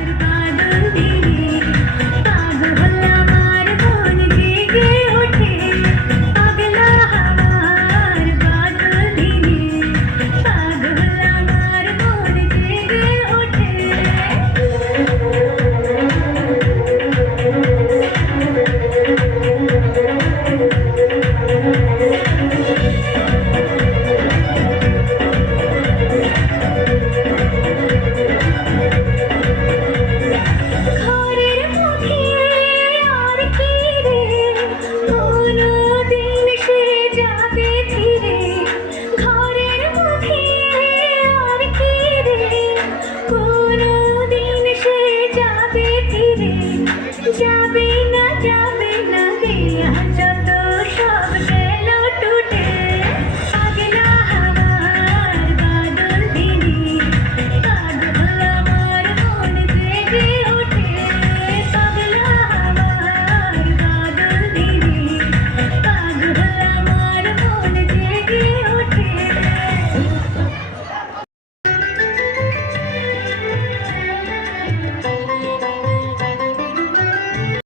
What about যাবে না যাবে না দেয়া